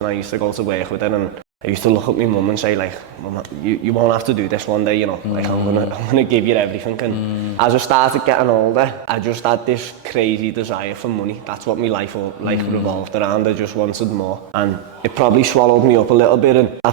and I used to go to work with it, and I used to look at my mum and say like, Mum, you won't have to do this one day, you know, like I'm gonna give you everything. And as I started getting older, I just had this crazy desire for money. That's what my life revolved around. I just wanted more, and it probably swallowed me up a little bit, and I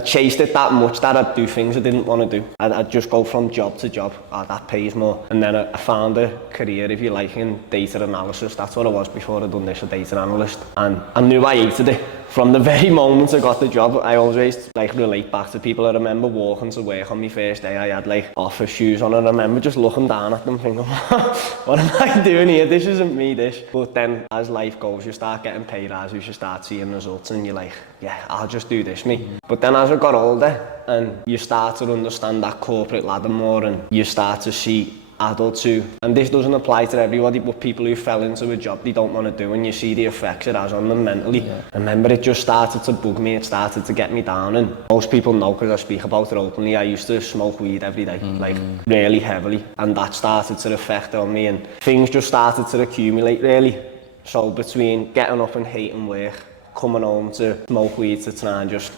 chased it that much that I'd do things I didn't want to do. I'd just go from job to job. Oh, that pays more. And then I found a career, if you like, in data analysis. That's what I was before I'd done this, a data analyst, and I knew I hated it. From the very moment I got the job, I always like relate back to people. I remember walking to work on my first day. I had like office shoes on, and I remember just looking down at them thinking, what am I doing here? This isn't me, this. But then as life goes, you start getting pay rises, you start seeing results, and you're like, yeah, I'll just do this, me. But then as I got older, and you start to understand that corporate ladder more, and you start to see adults who, and this doesn't apply to everybody, but people who fell into a job they don't want to do, and you see the effects it has on them mentally. Yeah. I remember it just started to bug me, it started to get me down, and most people know because I speak about it openly, I used to smoke weed every day, like really heavily, and that started to affect on me, and things just started to accumulate really. So between getting up and hating work, coming home to smoke weed to try and just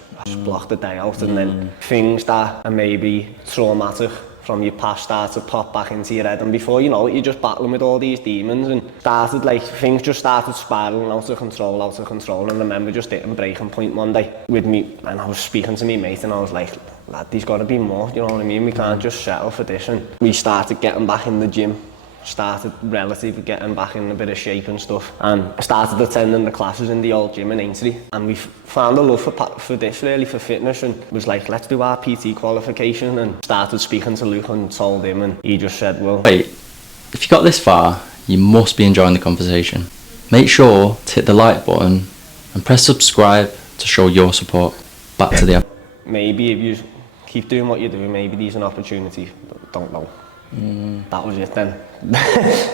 block the day out, and then things that are maybe traumatic from your past start to pop back into your head, and before you know it, you're just battling with all these demons, and things just started spiraling out of control, and I remember just hitting breaking point one day with me, and I was speaking to me mate, and I was like, lad, there's got to be more, you know what I mean, we can't just settle for this. And we started getting back in the gym, started relatively getting back in a bit of shape and stuff, and I started attending the classes in the old gym in Aintree, and we found a love for this really, for fitness, and was like, let's do our PT qualification, and started speaking to Luke and told him, and he just said, well, wait, if you got this far, you must be enjoying the conversation. Make sure to hit the like button and press subscribe to show your support. Back to the app. Maybe if you keep doing what you're doing, maybe there's an opportunity, but don't know. That was it then.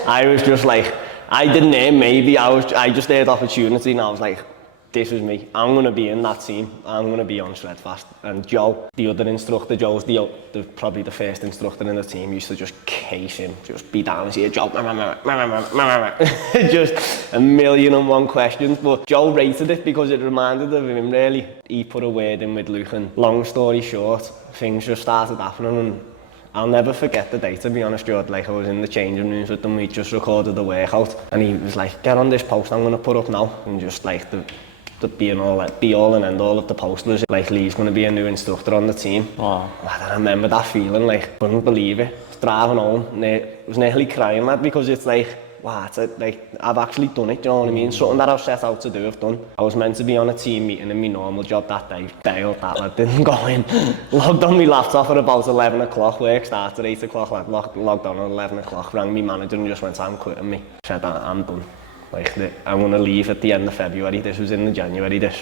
I was just like, I didn't hear maybe, I just heard opportunity, and I was like, this is me. I'm going to be in that team. I'm going to be on ShredFast. And Joe, the other instructor, Joe's probably the first instructor in the team, used to just case him, just be down and say, Joe, just 1,000,001 questions. But Joe rated it because it reminded of him really. He put a word in with Luke, and long story short, things just started happening, and I'll never forget the day, to be honest, Judd. Like, I was in the changing rooms with them, we just recorded the workout, and he was like, get on this post I'm going to put up now, and just like the be all and end all of the post was like, Lee's going to be a new instructor on the team. Oh. I remember that feeling, like, couldn't believe it. Driving home, I was nearly crying, lad, because it's like, wow, like, I've actually done it, do you know what I mean? Something that I've set out to do, I've done. I was meant to be on a team meeting in my normal job that day, bailed that, lad, didn't go in. Logged on my laptop at about 11 o'clock, work started at 8 o'clock, lad, logged on at 11 o'clock, rang my manager and just went, I'm quitting me. Said, I'm done. Like, I'm going to leave at the end of February. This was in the January, this.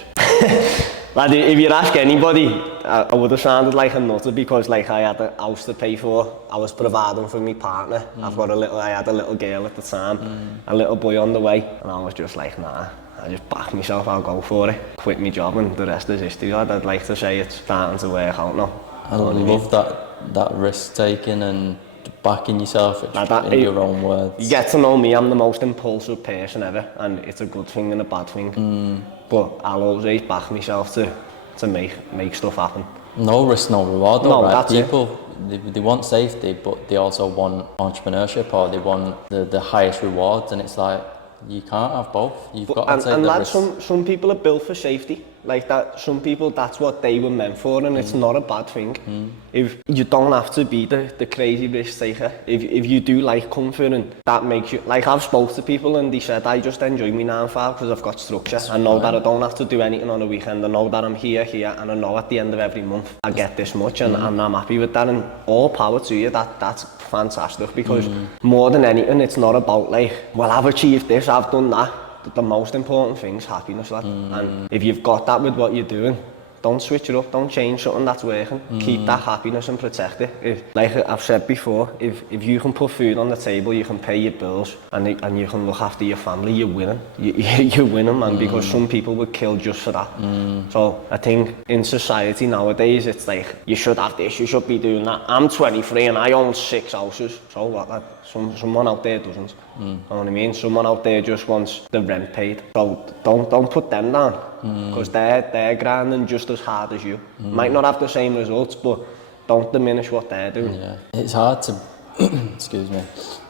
Lad, if you ask anybody, I would have sounded like a nutter, because like, I had a house to pay for, I was providing for my partner, I had a little girl at the time, a little boy on the way, and I was just like, nah, I just backed myself, I'll go for it, quit my job, and the rest is history. I'd like to say it's starting to work out now. I love that risk taking and backing yourself in your own words. You get to know me, I'm the most impulsive person ever, and it's a good thing and a bad thing. But I'll always back myself to make stuff happen. No risk, no reward though, no, right? That's People, they want safety, but they also want entrepreneurship, or they want the highest rewards, and it's like, you can't have both. You've got to take the risk. Some people are built for safety. Like that, some people, that's what they were meant for, and it's not a bad thing. If you don't have to be the crazy risk taker, if you do like comfort, and that makes you, like, I've spoke to people and they said, I just enjoy my 9-5 because I've got structure. I know that I don't have to do anything on a weekend. I know that I'm here, and I know at the end of every month I get this much, and I'm happy with that, and all power to you. That's fantastic, because more than anything, it's not about like, well, I've achieved this, I've done that. The most important thing is happiness, lad. And if you've got that with what you're doing, don't switch it up, don't change something that's working. Keep that happiness and protect it. Like I've said before, if you can put food on the table, you can pay your bills, and you can look after your family, you're winning. You're winning, man, because some people would kill just for that. So I think in society nowadays, it's like, you should have this, you should be doing that. I'm 23 and I own 6 houses. So what, lad? Someone out there doesn't. You know what I mean? Someone out there just wants the rent paid. So don't put them down, because they're grinding just as hard as you. Might not have the same results, but don't diminish what they're doing. Yeah, it's hard to, excuse me,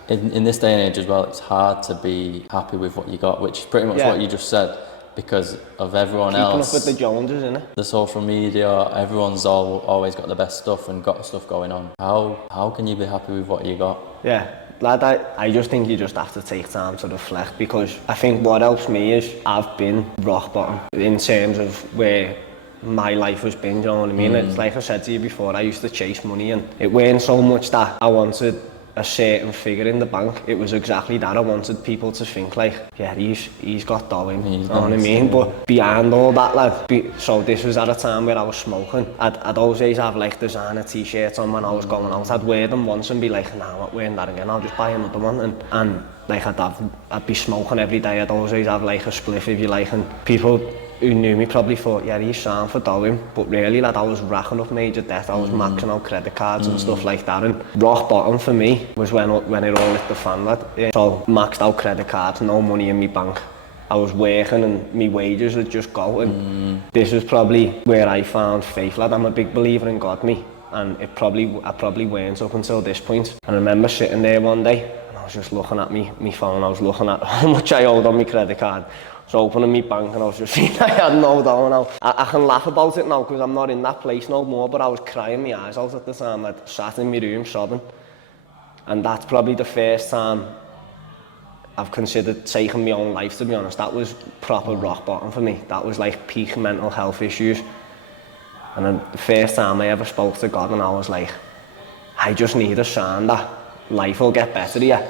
in this day and age as well, it's hard to be happy with what you got, which is pretty much what you just said, because of everyone else. Keeping up with the Joneses, innit? The social media, everyone's always got the best stuff and got stuff going on. How can you be happy with what you got? Yeah, lad, I just think you just have to take time to reflect, because I think what helps me is I've been rock bottom in terms of where my life has been, you know what I mean? It's like I said to you before, I used to chase money, and it weren't so much that I wanted a certain figure in the bank. It was exactly that. I wanted people to think like, yeah, he's got dough in, you know what I mean? But behind all that, lad, so this was at a time where I was smoking. I'd always have like designer t-shirts on when I was going out. I'd wear them once and be like, nah, I'm not wearing that again, I'll just buy another one. And like I'd be smoking every day. I'd always have like a spliff, if you like, and people who knew me probably thought, yeah, he's sound for doing, but really, lad, I was racking up major debt. I was maxing out credit cards and stuff like that, and rock bottom for me was when it all hit the fan, lad. Yeah. So maxed out credit cards, no money in my bank. I was working and my wages would just go, and this was probably where I found faith, lad. I'm a big believer in God, me, and I probably weren't up until this point. And I remember sitting there one day, and I was just looking at my phone. I was looking at how much I owed on my credit card. I was opening my bank and I was just seeing I had no dough now. I can laugh about it now because I'm not in that place no more, but I was crying my eyes out at the time. I'd sat in my room sobbing. And that's probably the first time I've considered taking my own life, to be honest. That was proper rock bottom for me. That was like peak mental health issues. And then the first time I ever spoke to God, and I was like, I just need a sign that life will get better here.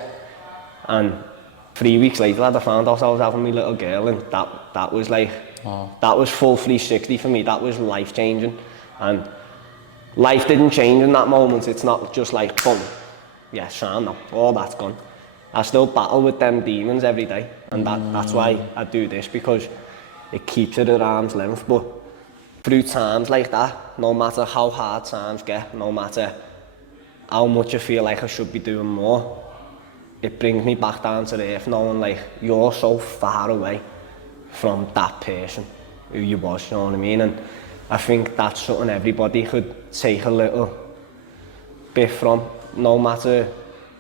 And 3 weeks later, I found out I was having my little girl, and that was like, that was full 360 for me. That was life changing, and life didn't change in that moment. It's not just like, boom, yeah, Sean, no, all that's gone. I still battle with them demons every day, and that's why I do this, because it keeps it at arm's length. But through times like that, no matter how hard times get, no matter how much I feel like I should be doing more, it brings me back down to earth, knowing like you're so far away from that person who you was, you know what I mean? And I think that's something everybody could take a little bit from, no matter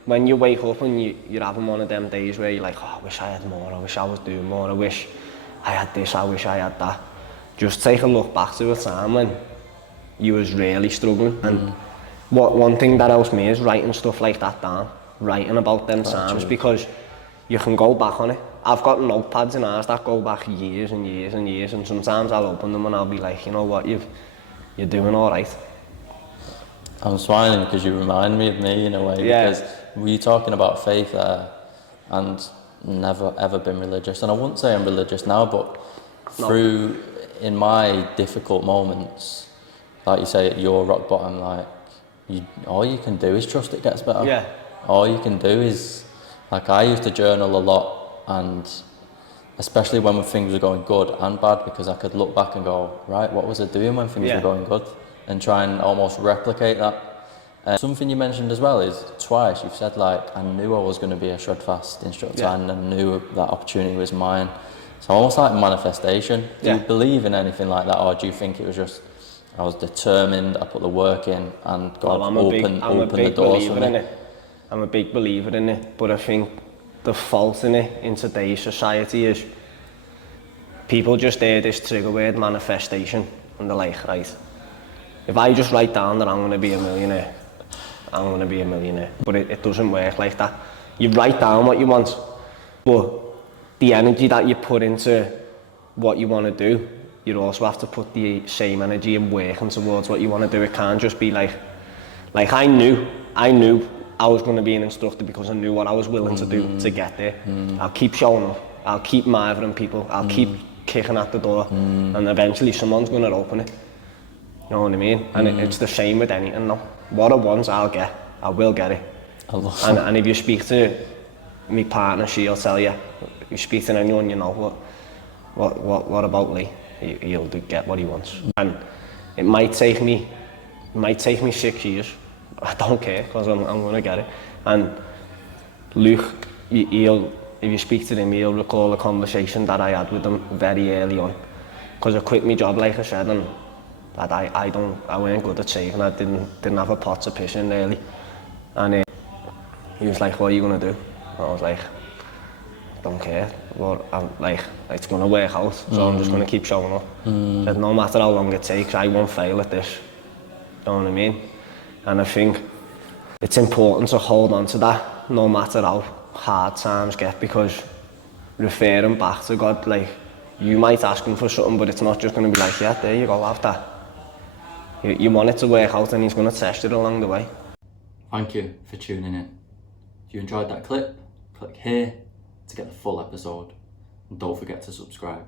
when you wake up and you're having one of them days where you're like, oh, I wish I had more, I wish I was doing more, I wish I had this, I wish I had that. Just take a look back to a time when you was really struggling. And one thing that helps me is writing stuff like that down. Writing about them times, because you can go back on it. I've got notepads in ours that go back years and years and years, and sometimes I'll open them and I'll be like, you know what, you're doing all right. I'm smiling because you remind me of me in a way, because we were talking about faith there, and never ever been religious, and I wouldn't say I'm religious now, but through in my difficult moments, like you say, at your rock bottom, like all you can do is trust it gets better. Yeah. All you can do is, like, I used to journal a lot, and especially when things were going good and bad, because I could look back and go, right, what was I doing when things were going good, and try and almost replicate that. Something you mentioned as well is twice you've said, like, I knew I was going to be a ShredFast instructor, and I knew that opportunity was mine. So almost like manifestation. Do you believe in anything like that, or do you think it was just I was determined, I put the work in, and God opened the doors for me? I'm a big believer in it, but I think the fault in it in today's society is people just hear this trigger word, manifestation, and they're like, right, if I just write down that I'm going to be a millionaire, I'm going to be a millionaire. But it doesn't work like that. You write down what you want, but the energy that you put into what you want to do, you also have to put the same energy and working towards what you want to do. It can't just be like I knew I was going to be an instructor because I knew what I was willing to do to get there. I'll keep showing up, I'll keep marveling people, I'll keep kicking at the door, and eventually someone's going to open it. You know what I mean? And it's the same with anything now. What I want, I'll get. I will get it. And if you speak to my partner, she'll tell you. You speak to anyone you know, what about Lee? He'll get what he wants. And it might take me 6 years. I don't care, because I'm going to get it. And Luke if you speak to him, he'll recall a conversation that I had with him very early on. Because I quit my job, like I said, and that I weren't good at saving. I didn't have a pot to piss in really. And he was like, "What are you gonna do?" And I was like, "Don't care. But I'm like, it's gonna work out. So I'm just gonna keep showing up. That no matter how long it takes, I won't fail at this." You know what I mean? And I think it's important to hold on to that, no matter how hard times get, because referring back to God, like, you might ask him for something, but it's not just going to be like, "Yeah, there you go, have that." You want it to work out, and he's going to test it along the way. Thank you for tuning in. If you enjoyed that clip, click here to get the full episode, and don't forget to subscribe.